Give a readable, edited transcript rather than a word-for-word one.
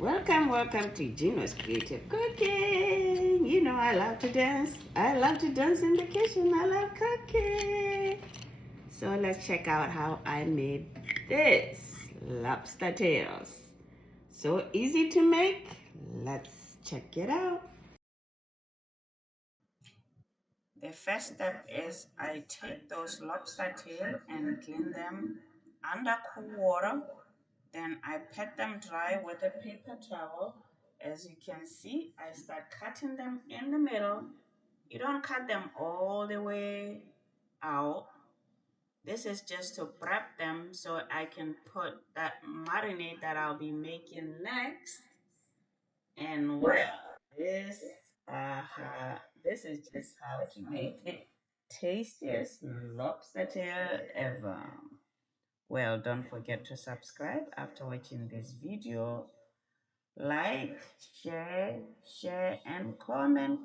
Welcome to Gino's Creative Cooking. You know I love to dance. I love to dance in the kitchen. I love cooking. So let's check out how I made this lobster tails. So easy to make. Let's check it out. The first step is I take those lobster tail and clean them under cool water. Then I pat them dry with a paper towel. As you can see, I start cutting them in the middle. You don't cut them all the way out. This is just to prep them so I can put that marinade that I'll be making next. And well, this, this is just how to make it tastiest lobster tail ever. Well, don't forget to subscribe after watching this video. Like, share, and comment.